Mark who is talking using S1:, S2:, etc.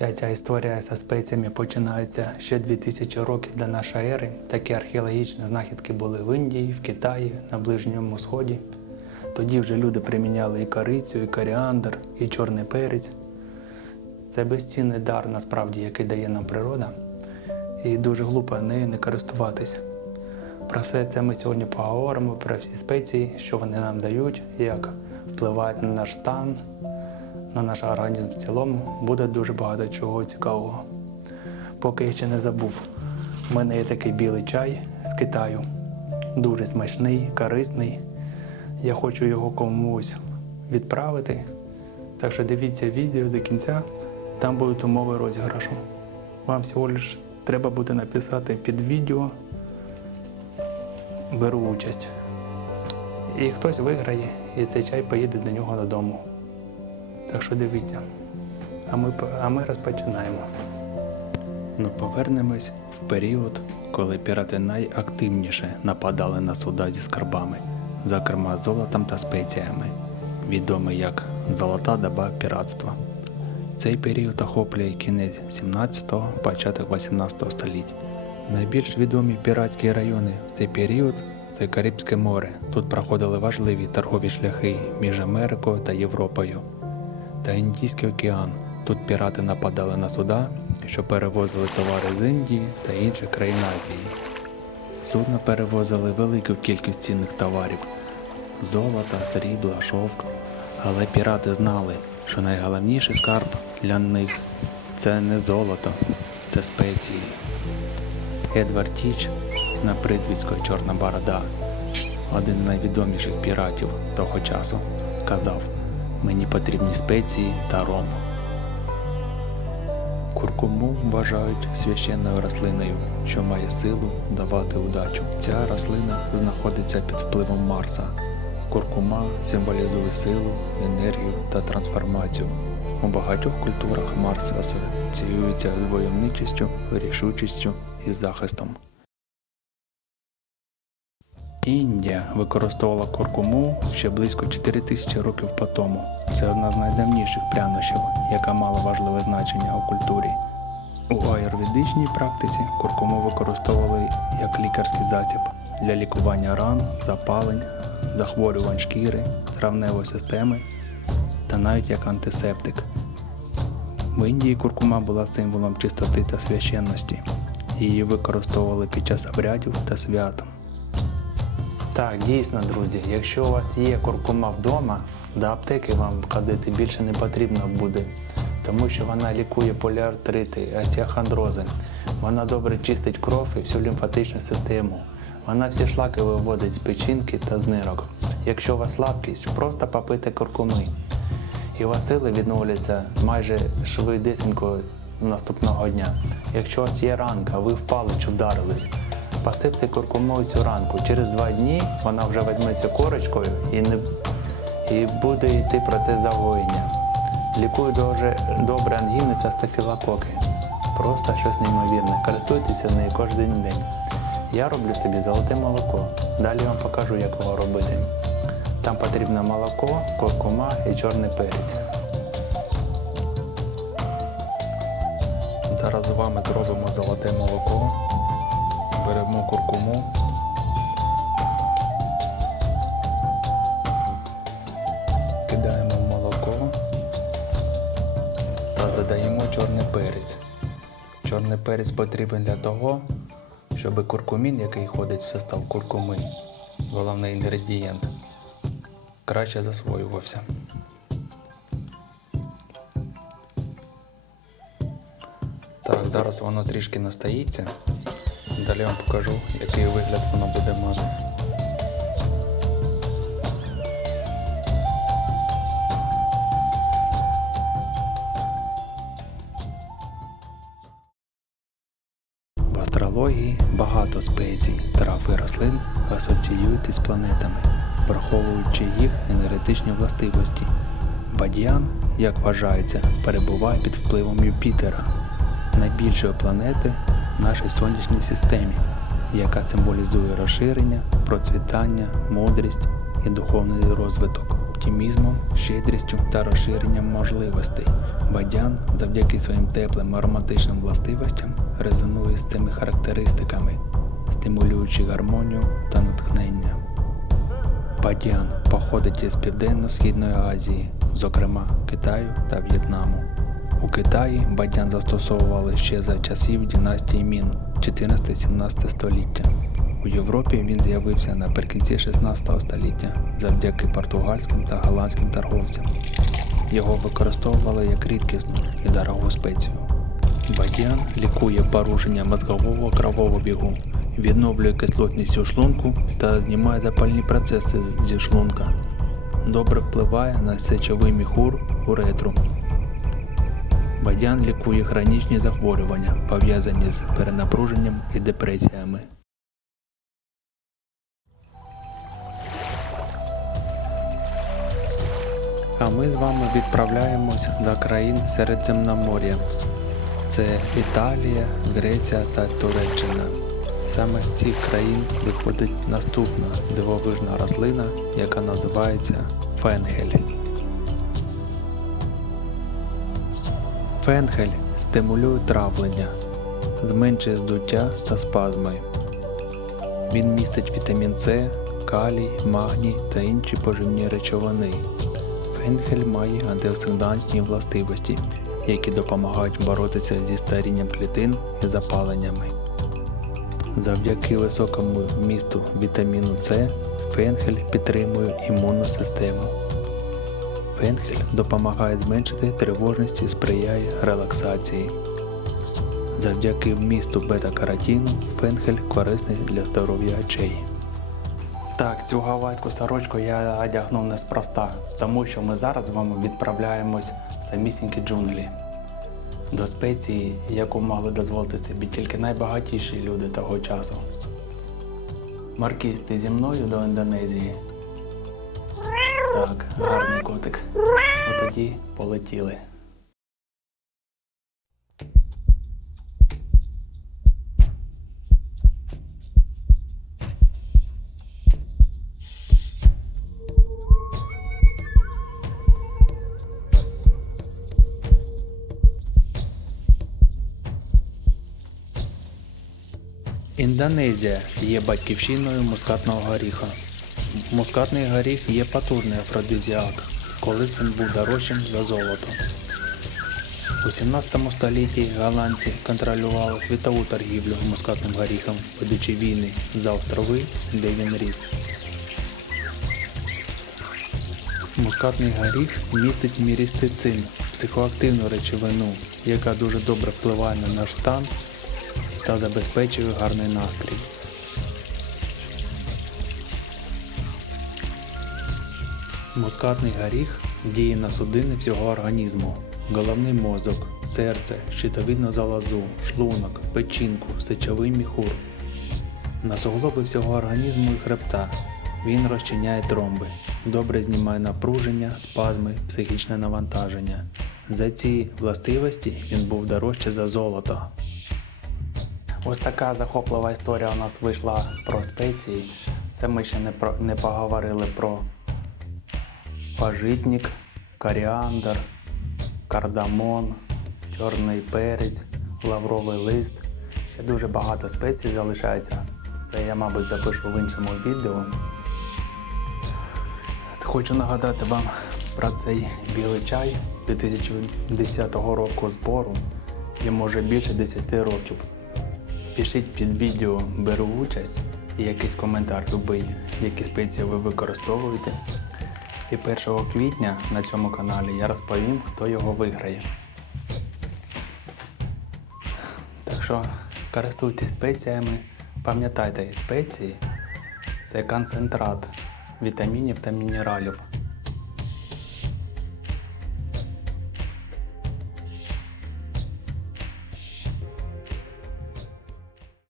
S1: Вся ця історія зі спеціями починається ще 2000 років до нашої ери. Такі археологічні знахідки були в Індії, в Китаї, на Ближньому Сході. Тоді вже люди приміняли і корицю, і коріандр, і чорний перець. Це безцінний дар, насправді, який дає нам природа, і дуже глупо нею не користуватися. Про все це ми сьогодні поговоримо, про всі спеції, що вони нам дають, як впливають на наш стан, на наш організм в цілому. Буде дуже багато чого цікавого. Поки я ще не забув, у мене є такий білий чай з Китаю. Дуже смачний, корисний. Я хочу його комусь відправити. Так що дивіться відео до кінця, там будуть умови розіграшу. Вам всього лиш треба буде написати під відео беру участь. І хтось виграє, і цей чай поїде до нього додому. Так що дивіться. А ми, а ми розпочинаємо. Ну, повернемось в період, коли пірати найактивніше нападали на суда зі скарбами, зокрема золотом та спеціями, відомий як Золота доба піратства. Цей період охоплює кінець 17-го, початок 18 го століть. Найбільш відомі піратські райони в цей період це Карибське море. Тут проходили важливі торгові шляхи між Америкою та Європою. Та Індійський океан. Тут пірати нападали на суда, що перевозили товари з Індії та інших країн Азії. Судна перевозили велику кількість цінних товарів золота, срібла, шовк. Але пірати знали, що найголовніший скарб для них це не золото, це спеції. Едвард Тіч на прізвисько Чорна Борода, один з найвідоміших піратів того часу, казав: мені потрібні спеції та ром. Куркуму вважають священною рослиною, що має силу давати удачу. Ця рослина знаходиться під впливом Марса. Куркума символізує силу, енергію та трансформацію. У багатьох культурах Марс асоціюється з войовничістю, рішучістю і захистом. Індія використовувала куркуму ще близько 4000 років по тому. Це одна з найдавніших прянощів, яка мала важливе значення у культурі. У аюрведичній практиці куркуму використовували як лікарський засіб для лікування ран, запалень, захворювань шкіри, травневої системи та навіть як антисептик. В Індії куркума була символом чистоти та священності. Її використовували під час обрядів та свят. Так, дійсно, друзі, якщо у вас є куркума вдома, до аптеки вам ходити більше не потрібно буде, тому що вона лікує поліартрити, остеохондрози. Вона добре чистить кров і всю лімфатичну систему. Вона всі шлаки виводить з печінки та з нирок. Якщо у вас слабкість, просто попийте куркуми. І у вас сили відновляться майже швидесенько наступного дня. Якщо у вас є ранка, ви впали чи вдарились, посипте куркумою цю ранку. Через два дні вона вже візьметься корочкою і, не, і буде йти процес загоєння. Лікує дуже добре ангіни та стафілококи. Просто щось неймовірне. Користуйтеся нею кожен день. Я роблю собі золоте молоко. Далі вам покажу, як його робити. Там потрібно молоко, куркума і чорний перець. Зараз з вами зробимо золоте молоко. Беремо куркуму. Кидаємо молоко та додаємо чорний перець. Чорний перець потрібен для того, щоб куркумін, який входить в состав куркуми, головний інгредієнт, краще засвоювався. Так, зараз воно трішки настається. Далі вам покажу, який вигляд воно буде мати. В астрології багато спецій, трав і рослин асоціюють із планетами, враховуючи їх енергетичні властивості. Бадьян, як вважається, перебуває під впливом Юпітера, найбільшої планети нашій сонячній системі, яка символізує розширення, процвітання, мудрість і духовний розвиток, оптимізмом, щедрістю та розширенням можливостей. Бадян завдяки своїм теплим ароматичним властивостям резонує з цими характеристиками, стимулюючи гармонію та натхнення. Бадян походить із Південно-Східної Азії, зокрема Китаю та В'єтнаму. У Китаї бадян застосовували ще за часів династії Мін 14-17 століття. У Європі він з'явився наприкінці 16 століття завдяки португальським та голландським торговцям. Його використовували як рідкісну і дорогу спецію. Бадян лікує порушення мозгового кровообігу, відновлює кислотність у шлунку та знімає запальні процеси зі шлунка. Добре впливає на сечовий міхур уретру. Бадян лікує хронічні захворювання, пов'язані з перенапруженням і депресіями. А ми з вами відправляємось до країн Середземномор'я. Це Італія, Греція та Туреччина. Саме з цих країн виходить наступна дивовижна рослина, яка називається фенхель. Фенхель стимулює травлення, зменшує здуття та спазми. Він містить вітамін С, калій, магній та інші поживні речовини. Фенхель має антиоксидантні властивості, які допомагають боротися зі старінням клітин і запаленнями. Завдяки високому вмісту вітаміну С фенхель підтримує імунну систему. Фенхель допомагає зменшити тривожність і сприяє релаксації. Завдяки вмісту бета-каротіну фенхель корисний для здоров'я очей. Так, цю гавайську сорочку я одягнув неспроста, тому що ми зараз з вами відправляємось в самісінькі джунглі. До спеції, яку могли дозволити собі тільки найбагатіші люди того часу. Маркіз, ти зі мною до Індонезії? Так, гарний котик. От тоді полетіли. Індонезія є батьківщиною мускатного горіха. Мускатний горіх є потужний афродизіак. Колись він був дорожчим за золото. У 17 столітті голландці контролювали світову торгівлю мускатним горіхом, ведучи війни за острови, де він ріс. Мускатний горіх містить мірістицин, психоактивну речовину, яка дуже добре впливає на наш стан та забезпечує гарний настрій. Мускатний горіх діє на судини всього організму, головний мозок, серце, щитовидну залозу, шлунок, печінку, сечовий міхур. На суглоби всього організму і хребта. Він розчиняє тромби, добре знімає напруження, спазми, психічне навантаження. За ці властивості він був дорожче за золото. Ось така захоплива історія у нас вийшла про спеції. Це ми ще не, про, не поговорили про пажитник, коріандр, кардамон, чорний перець, лавровий лист. Ще дуже багато спецій залишається. Це я, мабуть, запишу в іншому відео. Хочу нагадати вам про цей білий чай 2010 року збору. Йому вже більше 10 років. Пишіть під відео беру участь і якийсь коментар любий, які спеції ви використовуєте. І 1 квітня на цьому каналі я розповім, хто його виграє. Так що користуйтесь спеціями, пам'ятайте спеції це концентрат вітамінів та мінералів.